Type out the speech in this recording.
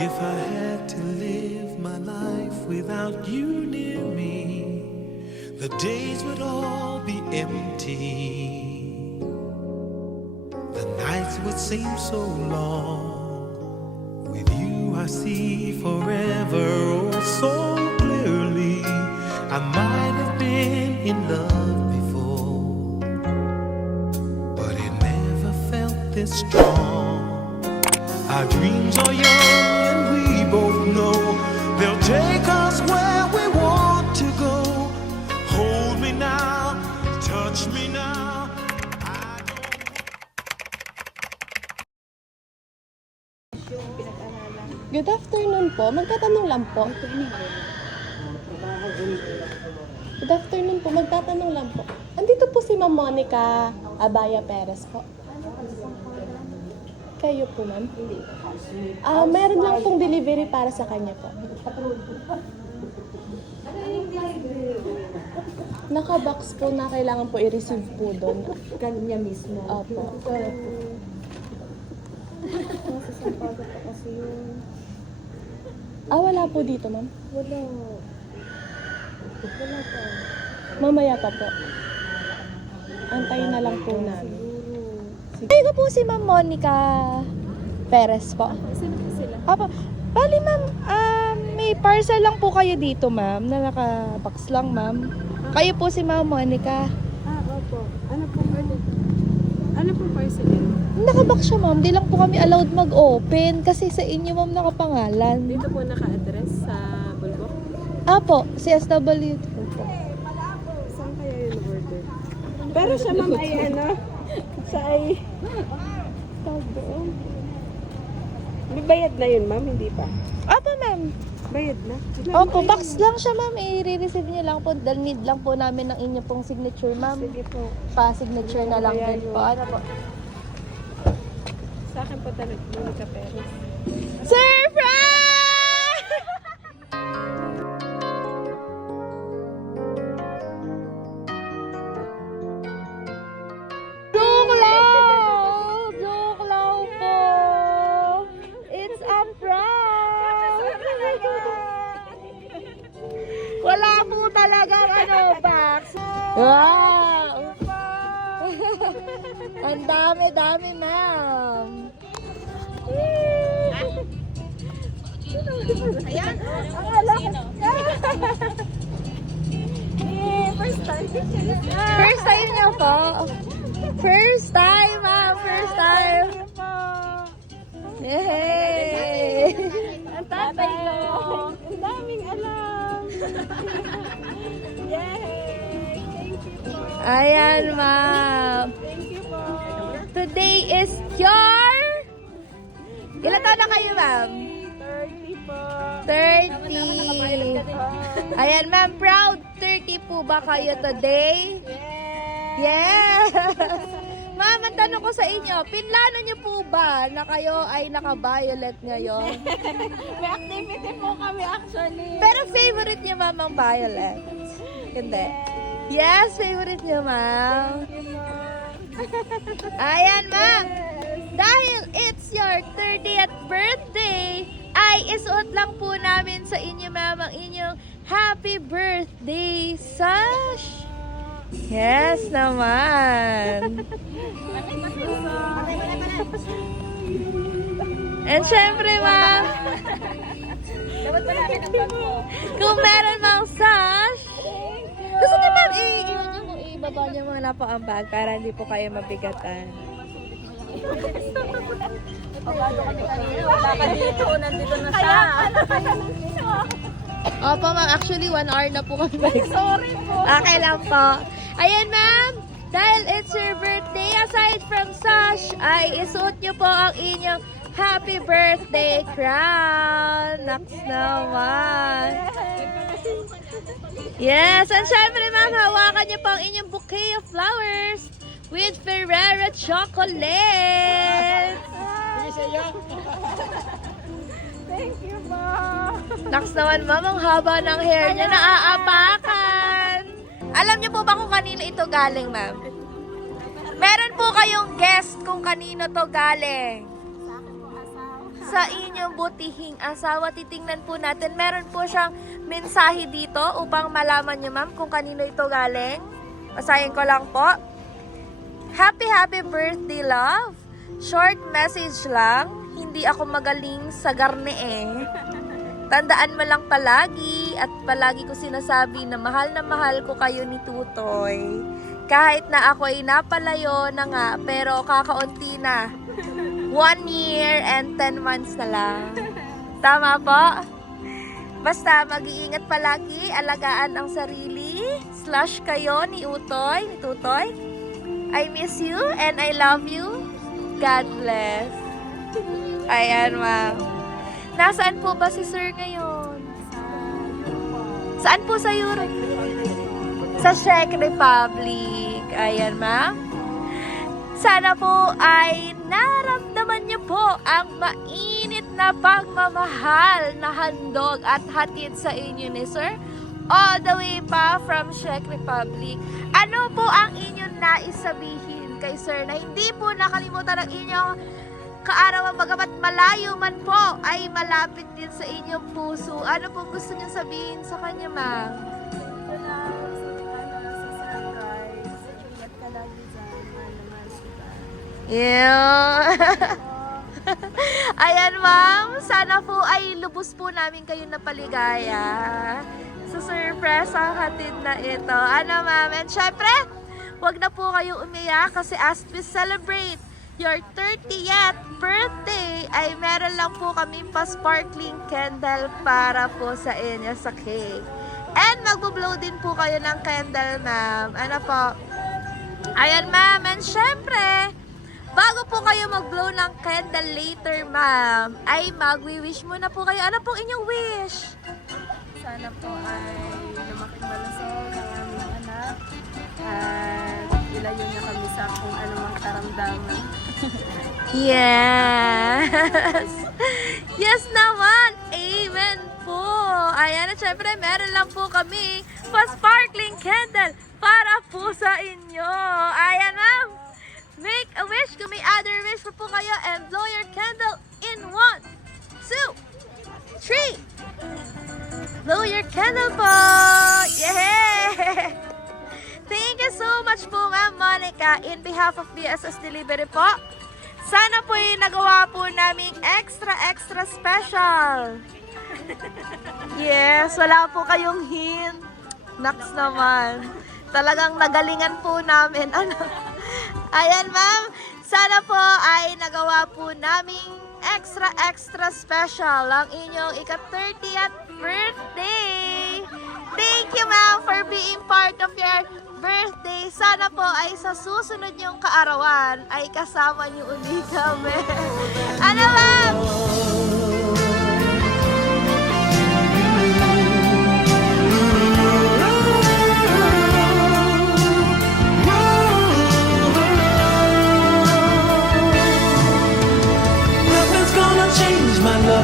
If I had to live my life without you near me, the days would all be empty. The nights would seem so long. With you I see forever oh so clearly. I might have been in love before, but it never felt this strong. Our dreams are young and we both know they'll take us where we want to go. Hold me now, touch me now. Good afternoon po. Magtatanong lang po. Good afternoon po. Magtatanong lang po. Andito po si Ma'am Monica Abaya Perez po. Kayo po, ma'am? Meron lang pong delivery para sa kanya po. Naka-box po na kailangan po i-receive po doon. Kanya mismo. Opo. Nasasampagat pa kasi yun. Wala po dito, ma'am. Wala. Wala pa. Mamaya pa po. Antayin na lang po namin. Siguro. Ay, ko po si Ma'am Monica Perez po. Sino po sila? Apo, bali ma'am, may parcel lang po kayo dito ma'am, na naka-box lang ma'am. Kayo po si Ma'am Monica. Opo. Ano po pwede? Ano po parcel yun? Naka-box siya ma'am, di lang po kami allowed mag-open kasi sa inyo ma'am nakapangalan. Dito po naka-address sa Bulbok? Apo, CSW po. Saan kaya yun order? Pero siya ma'am ay ano? Siya ay... May bayad na yun ma'am, hindi pa? Apo ma'am. Bayad na? Opo, box lang siya ma'am, i-receive niyo lang po. Dahil need lang po namin ng inyo pong signature ma'am. Sige po. Pa-signature na lang din po. Ano po? Sa akin po talaga, Monica Perez. Surprise! Joke lang! Joke lang po! It's a prank! Wala po talagang box. Wow! Ang dami-dami, ma'am. Ayan. Akala ko. First time. First time niyo po? First time, ma'am. First time. Yay! Ang tatay ko. Ang daming alam. Yay! Thank you po. Ayan, ma'am. Thank you po. Today is your... Ilan taon na kayo, ma'am? 30 po. 30. Ayan, ma'am. Proud 30 po ba kayo today? Yay! Yes! Ma'am, ang tanong ko sa inyo, pinlano niyo po ba na kayo ay naka-violet ngayon? May activity po kami actually. Pero favorite niyo, ma'am, ang violet? Hindi. Yes, favorite niyo, ma'am. Ayan, ma'am. Dahil it's your 30th birthday, ay isuot lang po namin sa inyo, ma'am, ang inyong happy birthday sash. Yes naman. And syempre, ma'am, kung meron mang sash, gusto niyo, ma'am, ibaba niyo muna po ang bag para hindi po kayo mabigatan. Wala ka dito, nandito na siya. Opo, ma'am. Actually, 1 hour na po kami. Sorry po. Okay lang po. Ayan, ma'am. Dahil it's your birthday, aside from sash, ay isuot niyo po ang inyong happy birthday crown. Naks naman. Yes, and syempre, ma'am, hawakan niyo po ang inyong bouquet of flowers with Ferrero chocolate. Thank you po. Naks naman, ma'am, ang haba ng hair niya, naaapakan. Alam niyo po ba kung kanino ito galing, ma'am? Meron po kayong guess kung kanino to galing. Sa akin po asawa. sa inyong butihing asawa. Titingnan po natin. Meron po siyang mensahe dito upang malaman niyo, ma'am, kung kanino ito galing. Basahin ko lang po. Happy birthday, love. Short message lang. Hindi ako magaling sa garne eh. Tandaan mo lang palagi at palagi ko sinasabi na mahal ko kayo ni Tutoy. Kahit na ako ay napalayo na nga, pero kakaunti na. 1 year and 10 months na lang. Tama po? Basta mag-iingat palagi, alagaan ang sarili, / kayo ni Utoy, ni Tutoy. I miss you and I love you. God bless. Ayan, ma'am. Nasaan po ba si sir ngayon? Saan po sa Europe? Sa Czech Republic. Ayan, ma'am. Sana po ay naramdaman niyo po ang mainit na pagmamahal na handog at hatid sa inyo ni sir. All the way pa from Czech Republic. Ano po ang inyong nais sabihin kay sir na hindi po nakalimutan ng inyong kaarawan, bagamat malayo man po ay malapit din sa inyong puso? Ano pong gusto niyo sabihin sa kanya, ma'am? Ito lang, sa surprise. Ingat ka lagi dyan. Naman kita. Yeah. Ayan, ma'am. Sana po ay lubos po namin kayo na paligaya sa surprise ang hatid na ito. Ano, ma'am? And syempre, wag na po kayo umiyak kasi as we celebrate your 30th birthday, ay meron lang po kami pa sparkling candle para po sa inyo sa cake. And magbo-blow din po kayo ng candle, ma'am. Ano po? Ayan, ma'am. And syempre, bago po kayo mag-blow ng candle later, ma'am, ay magwi-wish muna po kayo. Ano pong inyong wish? Sana po ay lumaking malusog ang aming anak. At ilayo niya kami sa kung anumang karamdaman. Yes! Yes naman! Amen po! Ayan, at syempre, meron lang po kami pa-sparkling candle para po sa inyo. Ayan, ma'am! Make a wish kung may other wish pa po kayo and blow your candle in 1, 2, 3! Blow your candle po! Yeah! Thank you so much po, Ma'am Monica. In behalf of BSS Delivery po, sana po yung nagawa po naming extra special. Yes, wala po kayong hint. Naks naman. Talagang nagalingan po namin. Ano? Ayan, ma'am. Sana po ay nagawa po naming extra special ang inyong ika-30th birthday. Thank you, ma'am, for being part of your birthday. Sana po ay sa susunod niyong kaarawan ay kasama niyo uli kami. Ano, ma'am? Nothing's gonna change my love.